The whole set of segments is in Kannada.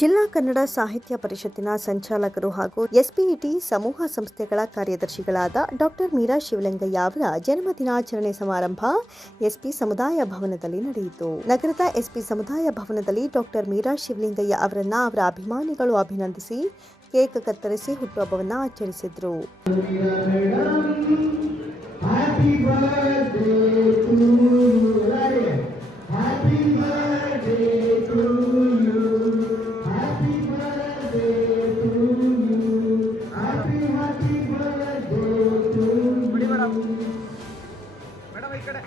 ಜಿಲ್ಲಾ ಕನ್ನಡ ಸಾಹಿತ್ಯ ಪರಿಷತ್ತಿನ ಸಂಚಾಲಕರು ಹಾಗೂ ಎಸ್ಪಿಇಟಿ ಸಮೂಹ ಸಂಸ್ಥೆಗಳ ಕಾರ್ಯದರ್ಶಿಗಳಾದ ಡಾಕ್ಟರ್ ಮೀರಾ ಶಿವಲಿಂಗಯ್ಯ ಅವರ ಜನ್ಮ ದಿನಾಚರಣೆ ಸಮಾರಂಭ ಎಸ್ಪಿ ಸಮುದಾಯ ಭವನದಲ್ಲಿ ನಡೆಯಿತು ನಗರದ ಎಸ್ಪಿ ಸಮುದಾಯ ಭವನದಲ್ಲಿ ಡಾಕ್ಟರ್ ಮೀರಾ ಶಿವಲಿಂಗಯ್ಯ ಅವರನ್ನ ಅವರ ಅಭಿಮಾನಿಗಳು ಅಭಿನಂದಿಸಿ ಕೇಕ್ ಕತ್ತರಿಸಿ ಹುಟ್ಟುಹಬ್ಬವನ್ನ ಆಚರಿಸಿದ್ರು. മേഡം വൈക്കടെ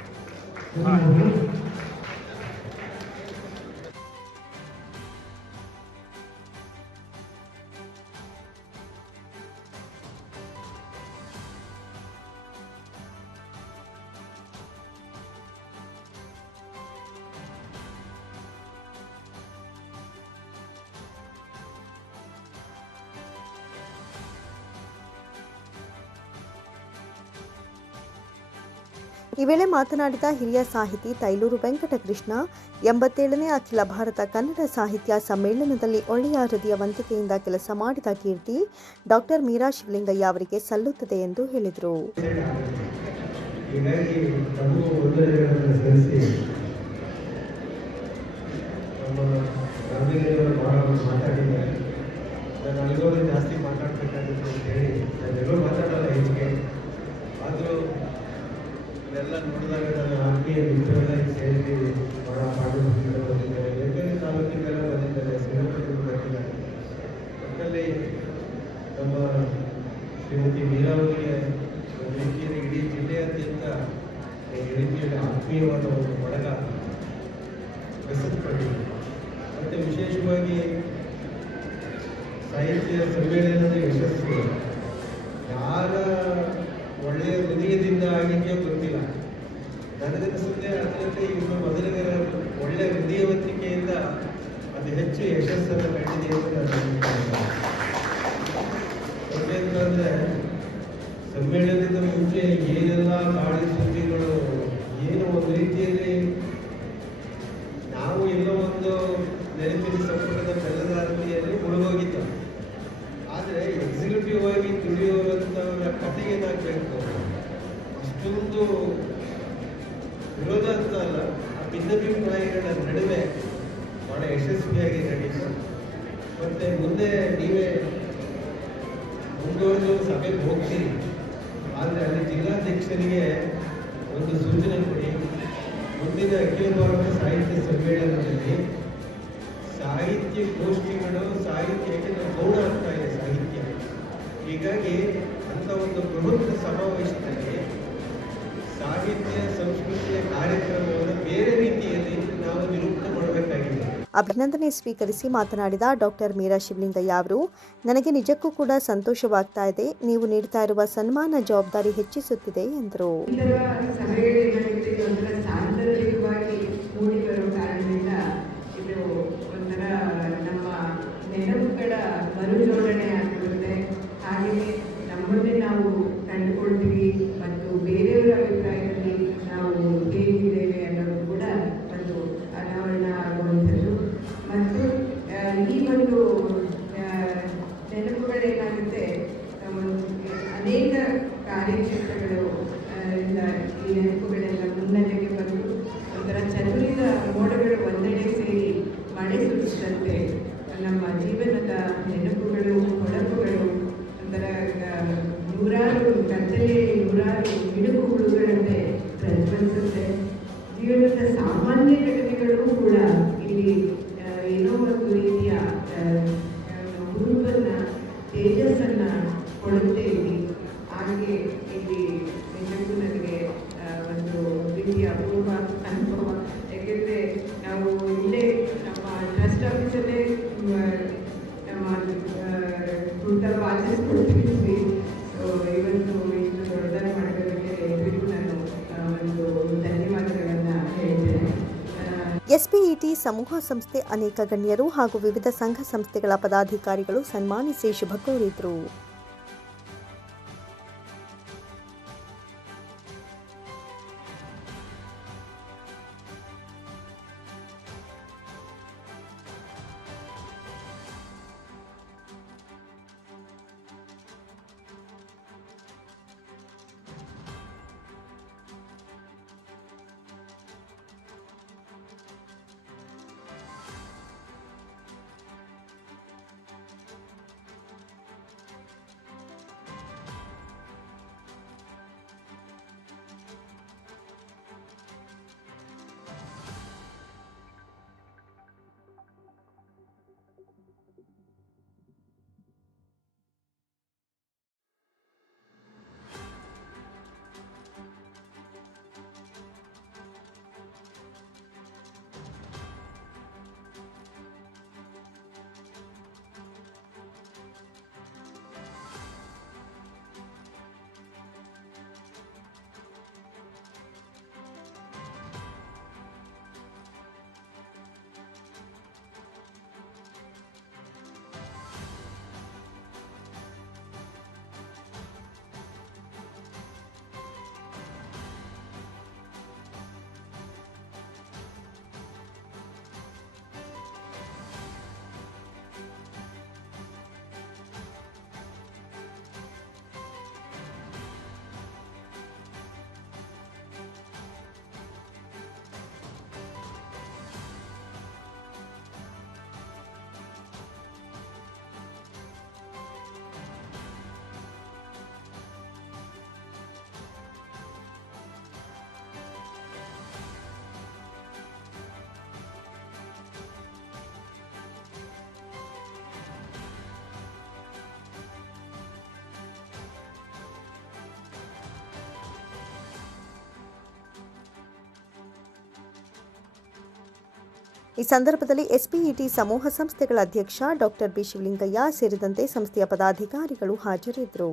ಈ ವೇಳೆ ಮಾತನಾಡಿದ ಹಿರಿಯ ಸಾಹಿತಿ ತೈಲೂರು ವೆಂಕಟಕೃಷ್ಣ, ಎಂಬತ್ತೇಳನೇ ಅಖಿಲ ಭಾರತ ಕನ್ನಡ ಸಾಹಿತ್ಯ ಸಮ್ಮೇಳನದಲ್ಲಿ ಒಳ್ಳೆಯ ಹೃದಯವಂತಿಕೆಯಿಂದ ಕೆಲಸ ಮಾಡಿದ ಕೀರ್ತಿ ಡಾಕ್ಟರ್ ಮೀರಾ ಶಿವಲಿಂಗಯ್ಯ ಅವರಿಗೆ ಸಲ್ಲುತ್ತದೆ ಎಂದು ಹೇಳಿದರು. ಆದರೂ ಇದೆಲ್ಲ ನೋಡಿದಾಗ ನನ್ನ ಆತ್ಮೀಯ ಮಿತ್ರರಲ್ಲಿ ಸೇರಿ ಬಹಳ ಪಾಠ ಬಂದಿದ್ದಾರೆ ಯಾಕಂದರೆ ತಾಲೂಕಿನೆಲ್ಲ ಬಂದಿದ್ದಾರೆ ಶ್ರೀಮಂತರು ಬಂದಿದ್ದಾರೆ ಒಟ್ಟಲ್ಲಿ ನಮ್ಮ ಶ್ರೀಮತಿ ನೀರಾವರಿಗೆ ರೀತಿಯಲ್ಲಿ ಇಡೀ ಜಿಲ್ಲೆಯಾದ್ಯಂತ ರೀತಿಯಲ್ಲಿ ಆತ್ಮೀಯವಾದ ಒಂದು ಬಳಗ ಬೆಸೆದುಕೊಂಡಿದೆ ಮತ್ತು ವಿಶೇಷವಾಗಿ ಸಾಹಿತ್ಯ ಸಮ್ಮೇಳನದ ಯಶಸ್ಸು. ಯಾರ ಒಳ್ಳೆಯ ಹೃದಯದಿಂದ ಆಗಿದೆಯೋ ಗೊತ್ತಿಲ್ಲ ನನಗನ್ನಿಸುತ್ತೆ ಅದರಂತೆ ಇನ್ನು ಮೊದಲಿಗರ ಒಳ್ಳೆಯ ಹೃದಯವಂತಿಕೆಯಿಂದ ಅದು ಹೆಚ್ಚು ಯಶಸ್ಸನ್ನು ಕಂಡಿದೆ ಅಂತ. ಯಾಕೆಂತಂದ್ರೆ ಸಮ್ಮೇಳನದ ಮುಂಚೆ ಏನೆಲ್ಲ ಗಾಳಿ ಸುದ್ದಿಗಳು ಏನು ಒಂದು ರೀತಿಯಲ್ಲಿ ನಾವು ಎಲ್ಲೋ ಒಂದು ನೆನಪಿನ ಸಂಪುಟದ ಬೆಲ್ಲದಾರತಿಯಲ್ಲಿ ಅಷ್ಟೊಂದು ವಿರೋಧ ಅಂತ ಅಲ್ಲ, ಆ ಭಿನ್ನಾಭಿಪ್ರಾಯಗಳ ನಡುವೆ ಬಹಳ ಯಶಸ್ವಿಯಾಗಿ ನಡೀತು ಮತ್ತೆ ಮುಂದೆ ನೀವೇ ಮುಂದುವರೆದು ಸಭೆಗೆ ಹೋಗ್ತೀರಿ. ಆದರೆ ಅಲ್ಲಿ ಜಿಲ್ಲಾಧ್ಯಕ್ಷರಿಗೆ ಒಂದು ಸೂಚನೆ ಕೊಡಿ. ಮುಂದಿನ ಅಖಿಲ ಭಾರತ ಸಾಹಿತ್ಯ ಸಮ್ಮೇಳನದಲ್ಲಿ ಸಾಹಿತ್ಯ ಗೋಷ್ಠಿಗಳು, ಸಾಹಿತ್ಯ ಯಾಕೆಂದ್ರೆ ಗೌಣ ಆಗ್ತಾ ಇದೆ ಸಾಹಿತ್ಯ. ಹೀಗಾಗಿ ಅಂತ ಒಂದು ಬೃಹತ್ ಸಮಾವೇಶದಲ್ಲಿ ಸಾಹಿತ್ಯ ಸಂಸ್ಕೃತಿಯ ಕಾರ್ಯಕ್ರಮವನ್ನು ಬೇರೆ ರೀತಿಯಲ್ಲಿ ನಾವು ನಿರೂಪಣೆ ಮಾಡಬೇಕಾಗಿದೆ. ಅಭಿನಂದನೆ ಸ್ವೀಕರಿಸಿ ಮಾತನಾಡಿದ ಡಾಕ್ಟರ್ ಮೀರಾ ಶಿವಲಿಂಗಯ್ಯ ಅವರು ನನಗೆ ನಿಜಕ್ಕೂ ಕೂಡ ಸಂತೋಷವಾಗ್ತಾ ಇದೆ ನೀವು ನೀಡ್ತಾ ಇರುವ ಸನ್ಮಾನ ಜವಾಬ್ದಾರಿ ಹೆಚ್ಚಿಸುತ್ತಿದೆ ಎಂದರು. ಕತ್ತಲೆಯಲ್ಲಿ ನೂರಾರು ಮಿಡುಕುಗಳಂತೆ ಪ್ರಜ್ವಲಿಸುತ್ತೆ ಜೀವನದ ಸಾಮಾನ್ಯ ಘಟನೆಗಳು ಕೂಡ ಇಲ್ಲಿ ಏನೋ ಒಂದು ರೀತಿಯ ಹುರುಪನ್ನ, ತೇಜಸ್ಸನ್ನ ಕೊಡುತ್ತೆ ಇಲ್ಲಿ. ಹಾಗೆ ಇಲ್ಲಿ ನಿಜಕ್ಕೂ ನನಗೆ ಒಂದು ರೀತಿಯ ಅಪೂರ್ವ ಅನುಭವ. ಯಾಕೆಂದರೆ ನಾವು ಎಸ್ಪಿಇಟಿ ಸಮೂಹ ಸಂಸ್ಥೆ ಅನೇಕ ಗಣ್ಯರು ಹಾಗೂ ವಿವಿಧ ಸಂಘ ಸಂಸ್ಥೆಗಳ ಪದಾಧಿಕಾರಿಗಳು ಸನ್ಮಾನಿಸಿ ಶುಭ ಕೋರಿದರು ಈ ಸಂದರ್ಭದಲ್ಲಿ ಎಸ್ಪಿಇಟಿ ಸಮೂಹ ಸಂಸ್ಥೆಗಳ ಅಧ್ಯಕ್ಷ ಡಾಕ್ಟರ್ ಬಿ ಶಿವಲಿಂಗಯ್ಯ ಸೇರಿದಂತೆ ಸಂಸ್ಥೆಯ ಪದಾಧಿಕಾರಿಗಳು ಹಾಜರಿದ್ದರು.